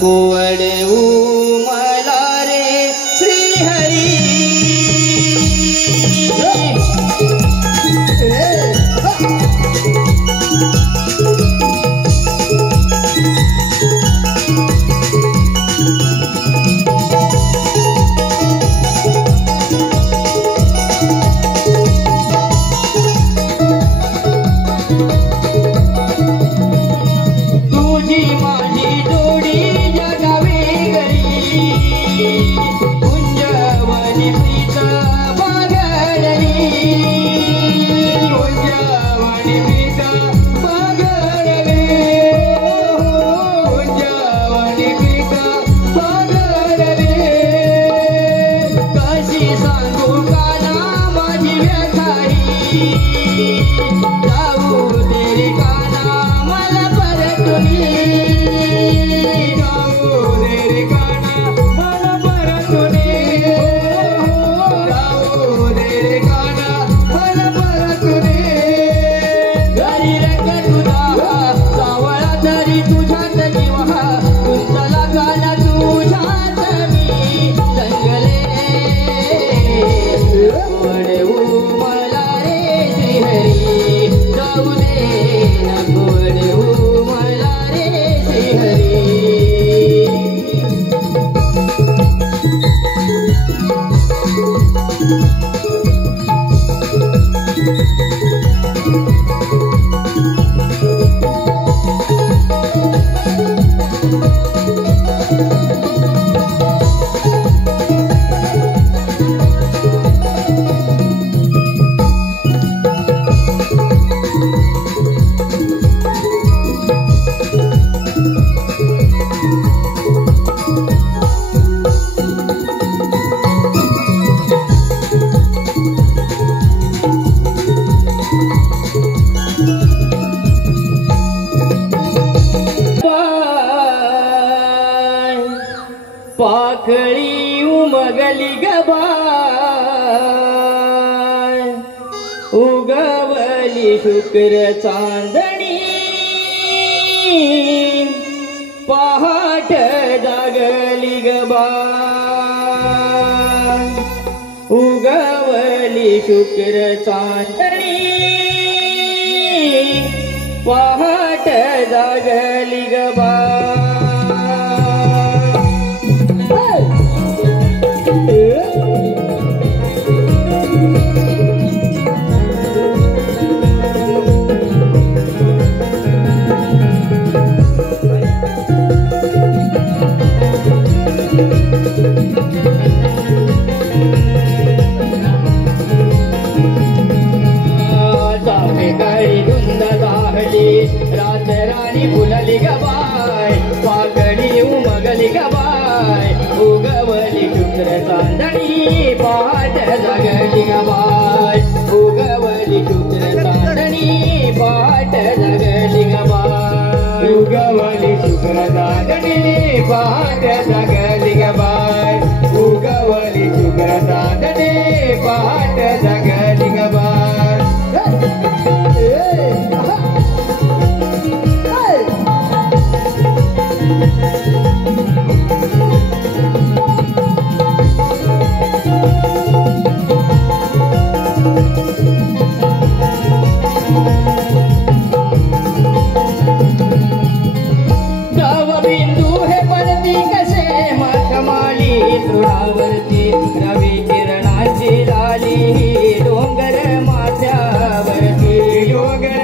नको अडवू मला रे श्रीहरी. पाखळी उमगली गबाय उगवली शुक्र चांदणी पहाट जागली गबाय उगवली शुक्र चांदणी पहाट जागली गबाय. रात राणी फुलली गबाय पाकळी उमगली गबाय उगवली शुक्र चांदणी पहाट जागली गबाय उगवली शुक्र चांदणी पहाट जागली गबाय उगवली शुक्र चांदणी पहाट जागली गबाय उगवली शुक्र चांदणी पहाट जागली गबाय. गावबिंदू हे पडती कसे मखमाली तृणावरती रवी किरणाची लाली डोंगर माथ्यावरती डोंगर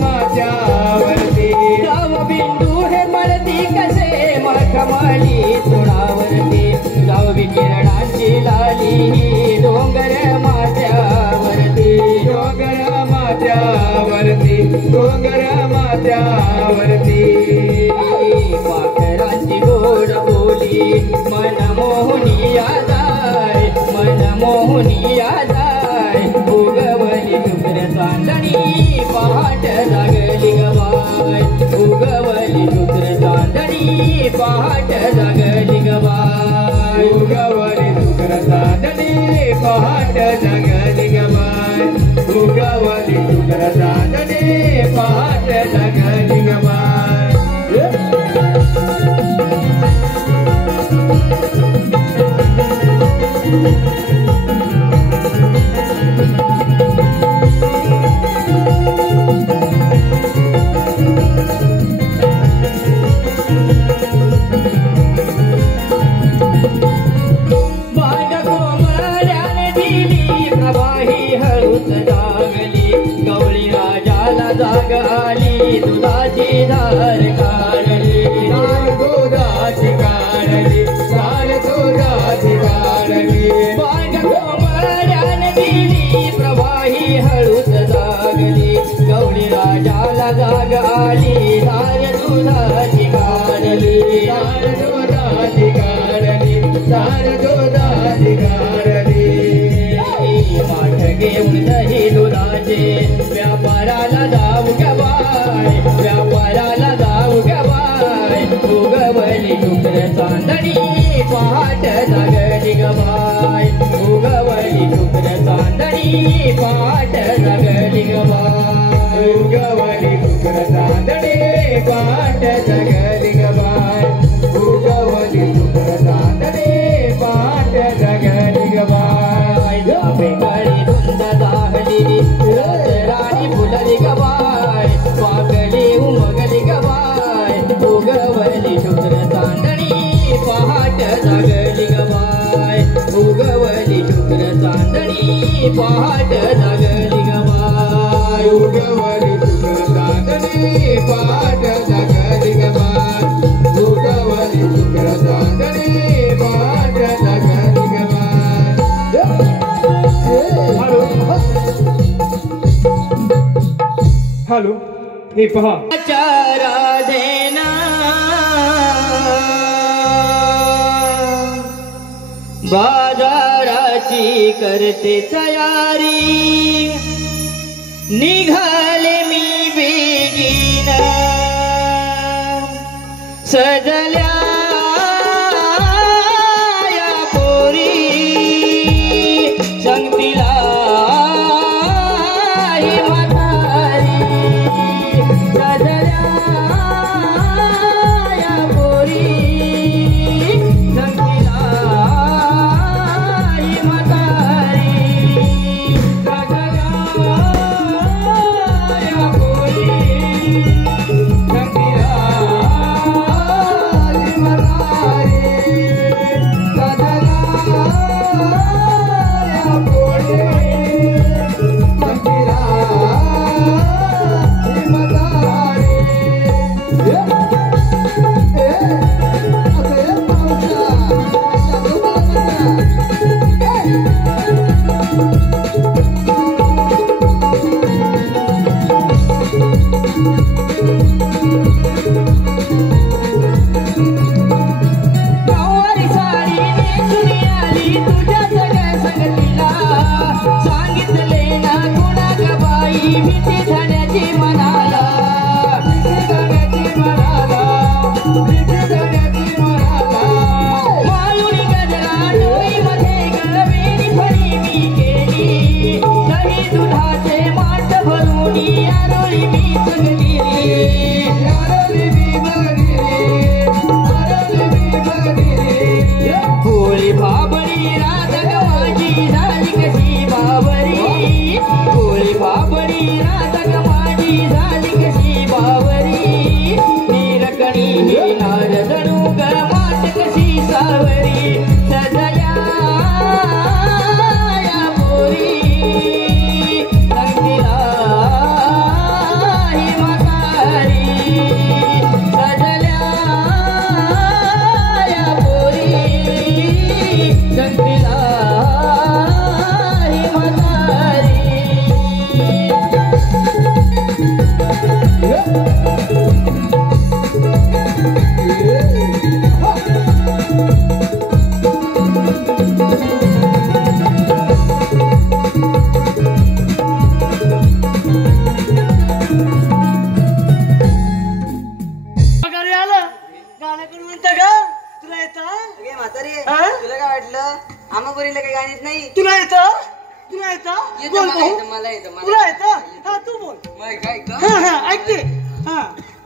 माथ्यावरती गावबिंदू हे पडती कसे मखमाली तृणावरती रवी किरणाची लाली डोंगर माथ्यावरती डोंगर माथ्यावरती पाखरांची गोड बोली मन मोहनी यादाय उगवली शुक्र चांदणी पहाट जागली गबाय उगवली शुक्र चांदणी पहाट जागली गबाय उगवली शुक्र चांदणी पहाट जागली गबाय उगवली शुक्र चांदणी पहाट जागली गबाय. जाग आली दुधाची धार काढली धार दुधाची काढली धार दुधाची काढली बाग कोंबड्यान दिली प्रवाही हळूच जागली गवळी राजाला जाग आली धार दुधाची काढली धार दुधाची काढली धार दुधाची काढली माठ घेऊन दही दुधाचे व्यापाराला जाऊ ग बाय व्यापाराला जाऊ ग बाय उगवली शुक्र चांदणी पहाट जागली ग बाय उगवली शुक्र चांदणी पहाट जागली ग बाय उगवली शुक्र चांदणी पहाट जागली ग बाय उगवली शुक्र चांदणी पहाट जागली ग बाय बेकारी धुंद दाहली राणी फुलली ग बाय पाकली उमगली ग बाय उगवली शुक्र चांदणी पहाट जागली ग बाय उगवली शुक्र चांदणी पहाट जागली ग बाय उगवली शुक्र चांदणी पहाट जागली ग बाय उगवली शुक्र चांदणी पहाट जागली ग बाय हॅलो हे पहा चारा देना बाजाराची करते तयारी निघाले मी बेगीन सजल्या या पोरी संगतीला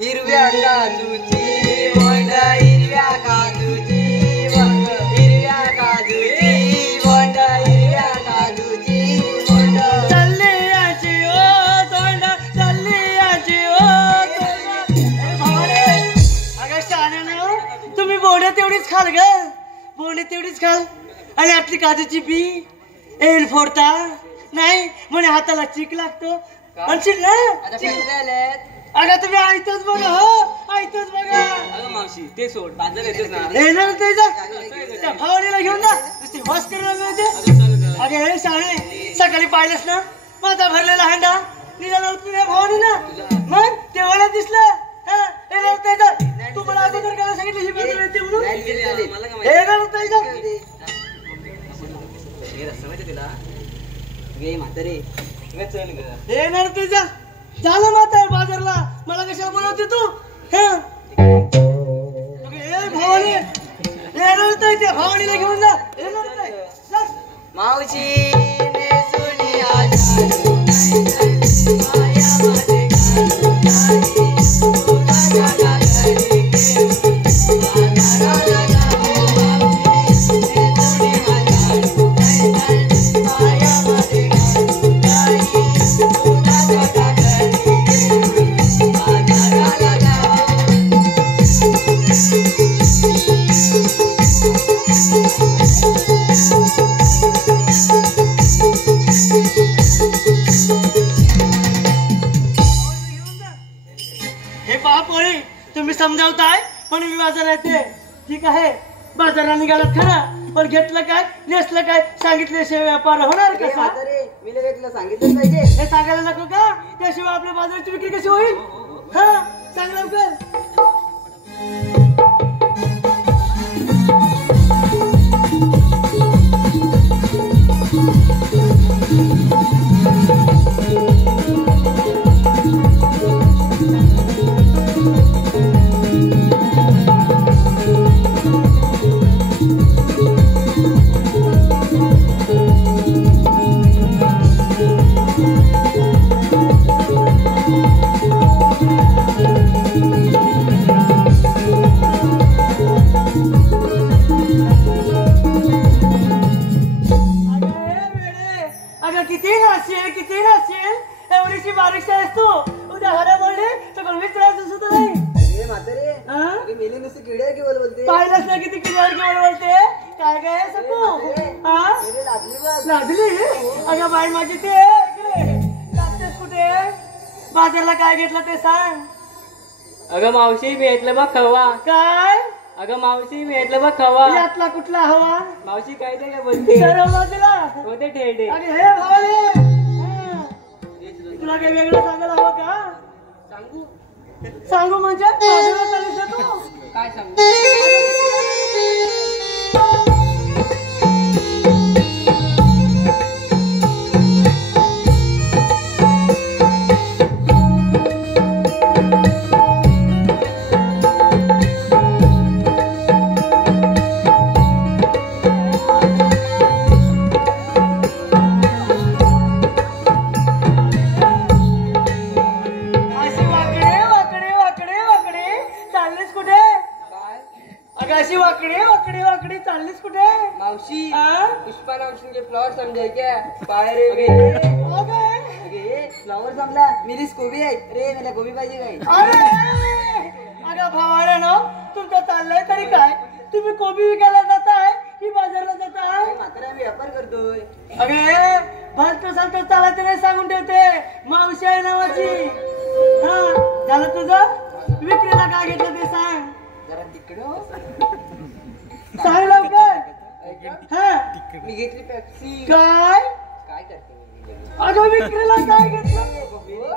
हिरव्या काजूची वंड हिरव्या काजूची वंड हिरव्या काजूची वंड खाल ग बोने तेवढीच खाल आणि आपली काजूची बी एल फोडता नाही म्हणे हाताला चीक लागतो म्हणशील ना आता पैसे आलेत. अगं तुम्ही ऐकतोच बघा हो ऐकतोच बघा अगं मावशी ते सोड बाजार येतेच ना. येणार त्या भावनेला घेऊन जा नुसती वास करायला मिळते. अगे हे शाळे सकाळी पाहिलंस ना माझा भरलेला हांडा निघाला तुझ्या भावानी ना मग तेव्हा दिसलं तू मला अगोदर काय सांगितलं ही बाजार येते म्हणून हे येणार त्याचा झालं म्हातार बाजारला मला कशाला बोलवते तू भावानी येणार त्या भावानीला घेऊन जा येणार मावशी ने सोनी आजारू माया मध्ये तुम्ही समजावताय म्हणून मी बाजार येते ठीक आहे बाजारला निघालात खरा पण घेतलं काय नेसलं काय सांगितल्याशिवाय व्यापार होणार कसा मी तुला सांगितलं पाहिजे. हे सांगायला नको का त्याशिवाय आपल्या बाजाराची विक्री कशी होईल हा सांग लवकर किती नाचशील एवढीशी बारीकशी आहेस तू उद्या हरा म्हणले तर कोणीच त्रास दिसत नाही पाहिलंच ना किती किड्यावर केवळ बोलते काय काय सकू लादली अगं बाई माझी ते लागतेस कुठे बाजारला काय घेतलं ते सांग. अगं मावशी मी घेतलं बघ खवा. काय अगं मावशी मी घेतलं बघ खवा. यातला कुठला हवा मावशी काय ते काय बोलते सर्व बाजूला होते ठेडे. अरे हे भावाले तुला काही वेगळं सांगायला हवं का सांगू म्हणजे काय सांगू अशी वाकडे वाकडे वाकडे चाललीस कुठे मावशी आ? पुष्पा मावशी फ्लॉवर समजाय क्या बाहेर फ्लॉवर समजा मेरी गोबी आहे रे मला गोबी पाहिजे काय अरे अगं भावाडे ना तुमचं चाललंय तरी काय तुम्ही कोबी विकायला जाताय की बाजारला जाताय मात्र मी व्यापार करतोय अगे भलतो सांगतो चालायचं नाही सांगून ठेवते मावशी आहे नावाची हा झालं तुझं विक्रीला काय घेतलं ते सांग जरा तिकडं सांग लवकर हा मी घेतली पेप्सी काय काय करते अगं विक्रीला काय घेतलं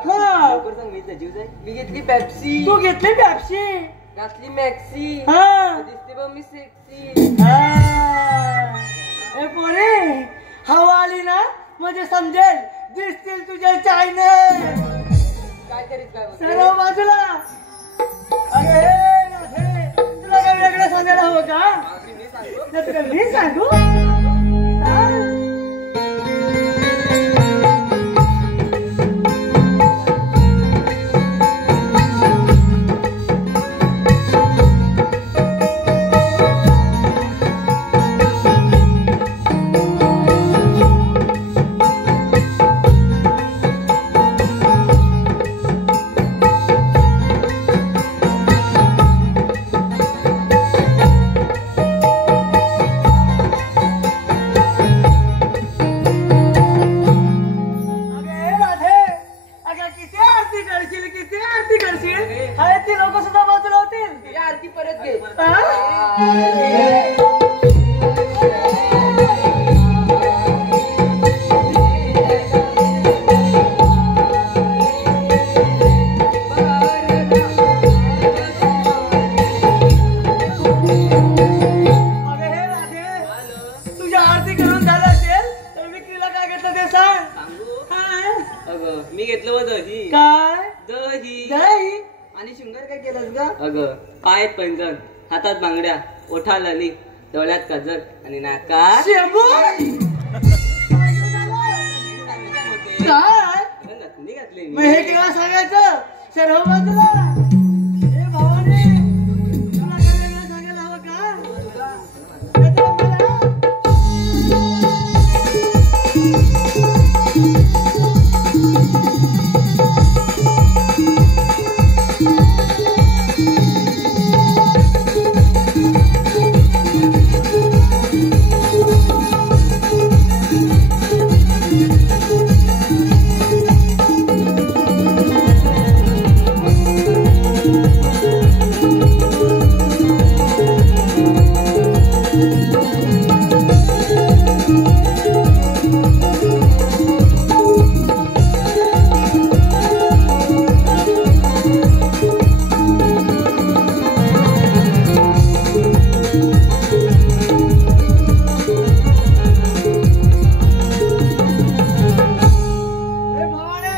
हा लवकर सांग मी जीव जाईल मी घेतली पेप्सी तू घेतली पॅप्सी घातली मॅक्सी हा दिसते बघ मी सेक्सी ए पोरे हवा आली ना म्हणजे समजेल दिसतील तुझ्या चायने काय करीत काय सर्व बाजूला अरे तुला काय वेगळं सांगायला हवं का मी सांगू सांग. अगं मी घेतलं व दही काय दही दही आणि शृंगार काय केलंस ग? अगं पायात पैंजण हातात बांगड्या ओठात लली डोळ्यात काजल आणि नाकात शेंबू काय नथनी घातली मग हे केव्हा सांगायचं सर्व बाजूला हे भावाने तुला काय वेगळं सांगायला हवं का नाहीतर मला हे भावाने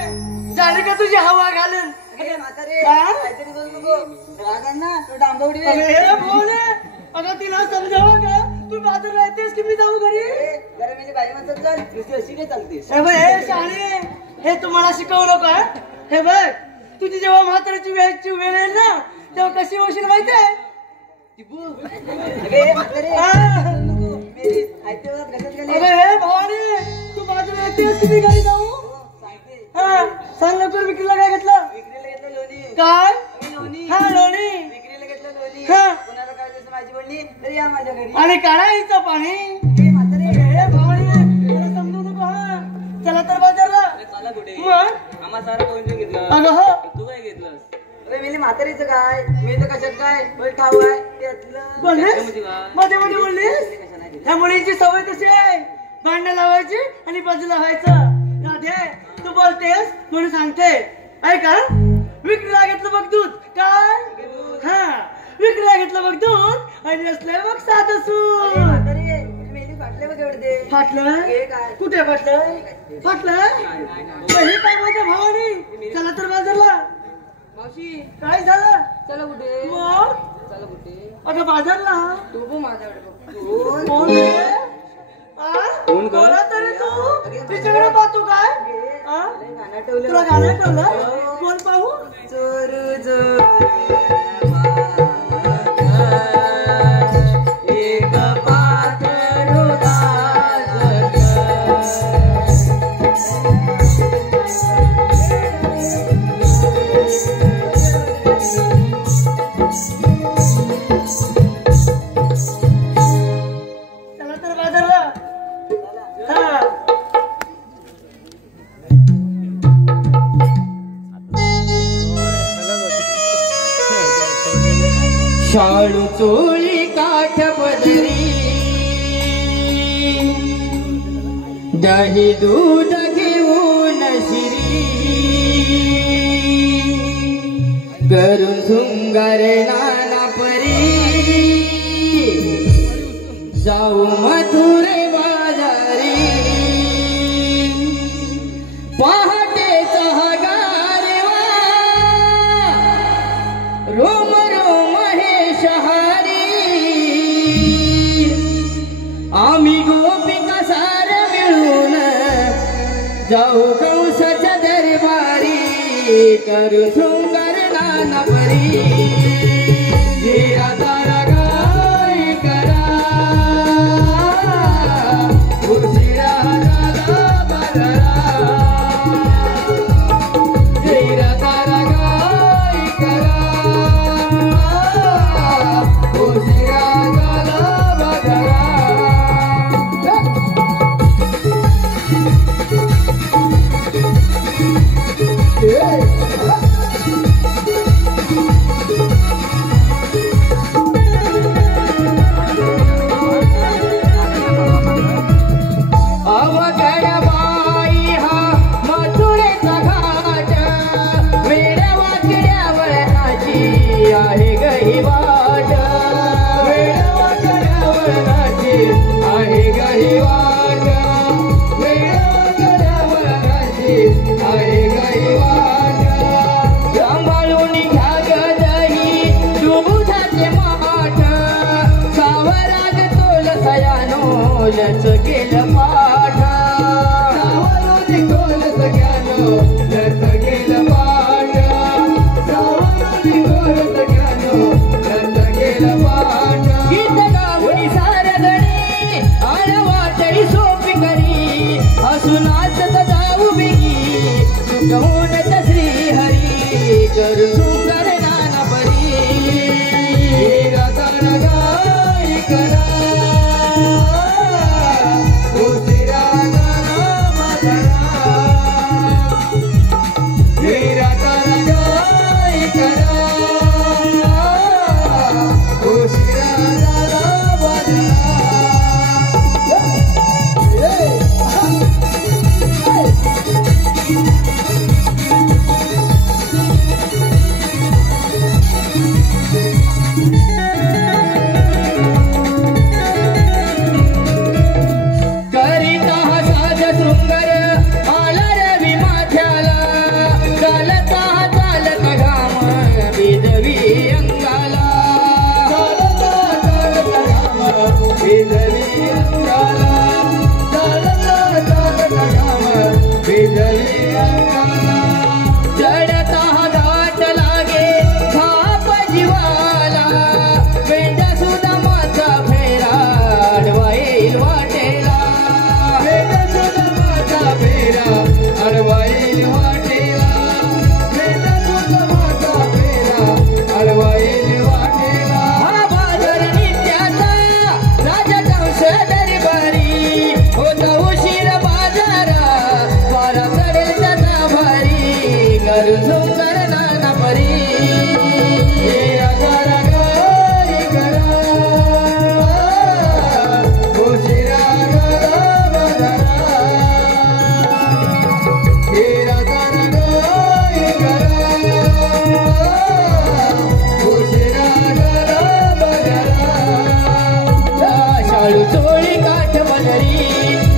झाली का तुझी हवा घालून अरे म्हातारे हा? काहीतरी बोलू नको. रागान ना तू डांबवडी रे. अरे हे भावाने अगं तिला समजावं का तू बाजूला येतेस की मी जाऊ घरी ए, जरा मेली बाई माणसात चाल नुसती अशी काय चालतेस? हे बघ हे शाळे हे तुम्हाला शिकवलं का हे बघ तुझी जेव्हा म्हाताऱ्याची वेळ येईल ना तेव्हा कशी होशील माहितीये टिपू. अरे म्हातारे हा. बोलू नको. मेली ऐकते बघ, घशात घाली. अरे हे भावाने तू बाजूला येतेस की मी घरी जाऊ हो, सांगते. हा सांग लवकर विक्रीला काय घेतलं विक्रीला घेतलं लोणी. काय अरे लोणी. हा लोणी विक्रीला घेतलं लोणी. हा. कोणाला काय दिवस माझी बोलली तरी या माझ्या घरी. आणि काढायचं पाणी ए, म्हातारे हे भावाने मला समजू नको हा चला तर बाजारला चला कुठे मग आम्हा सारं कोणतं घेतलं अगं हो तू काय घेतलंस अरे मेली म्हातारीचं काय मी तर कशात काय बोल ठाऊ आहे त्यातलं बोललीस म्हणजे काय? मध्ये मध्ये बोललीस कशा नाही त्या मुलींची सवय तशी आहे भांडण लावायची आणि बाजूला व्हायचं राधे तू बोलतेस म्हणून सांगते ऐका विक्रीला घेतलं बघ दूध काय हा विक्रीला घेतलं बघ दूध आणि असलं बघ साधं सूट म्हातारे मेली फाटले बघ एवढे ते. फाटलं हे काय कुठे फाटलं फाटलं हे काय बोलते भावानी चला तर बाजारला मावशी काय झालं चला कुठे मग चला कुठे अगं बाजारला तू पण माझ्याकडे बघ. कोण? कोण रे? आ? कोण ग? बोला तरी तू तिच्याकडे पाहतो काय आ? लय गाणं ठेवलं. तुला गाणं ठेवलं बोल पाहू चोरू चोरू एक पाखरू गाजत. चला तर बाजारला हा शाळू चोळी काठ पदरी दही दूध घेऊन शिरी करून सुंगार नाना परी जाऊ मथुरे बाजारी पहाटेचा हा गारवा रोम रोम हे शहारी आम्ही गोपिका सार मिळून जाऊ कंसाच्या दरबारी करू शृंगार नाना परी धीरा तारा गाय करा उशिरा झाला बाजारा धीरा तारा गाय करा उशिरा झाला बाजारा रच गेलं पाठ सावरून खोल सगळ्यानो रच गेलं पाठ सावरून खोल सगळ्यानो रच गेलं पाठ गीत गावणी सारगणी आडवाटही सोपी करी हसून नाचत जाऊ बेगी सुखवून श्री हरी करू सुकर नाना परी राधा गाय करा उशिरा राधा गाय करा उशिरा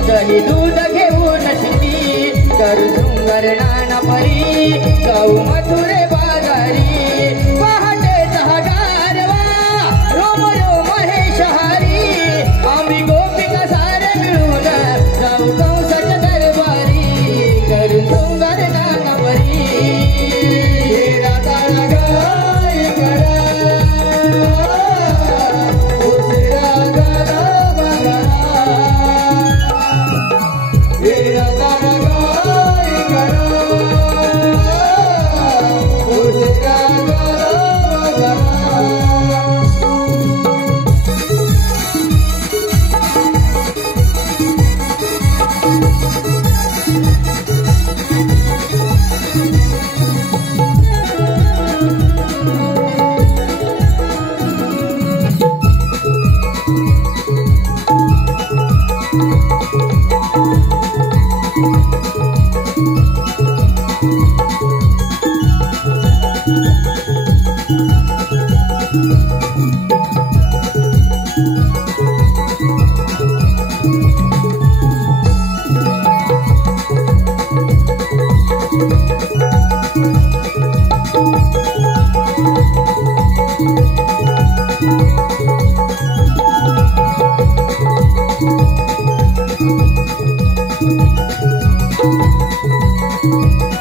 दही दूध घेऊन शिटी तर सुंदर नाना परी जाऊ मथुरे बाजारी पहाटे गारवा रोम रोम हे शहारी आम्ही गोपिका सारे मिळून जाऊ कंसाच्या दरबारी करू सुंदर नाना परी राधा गाय करा उशिरा Thank you.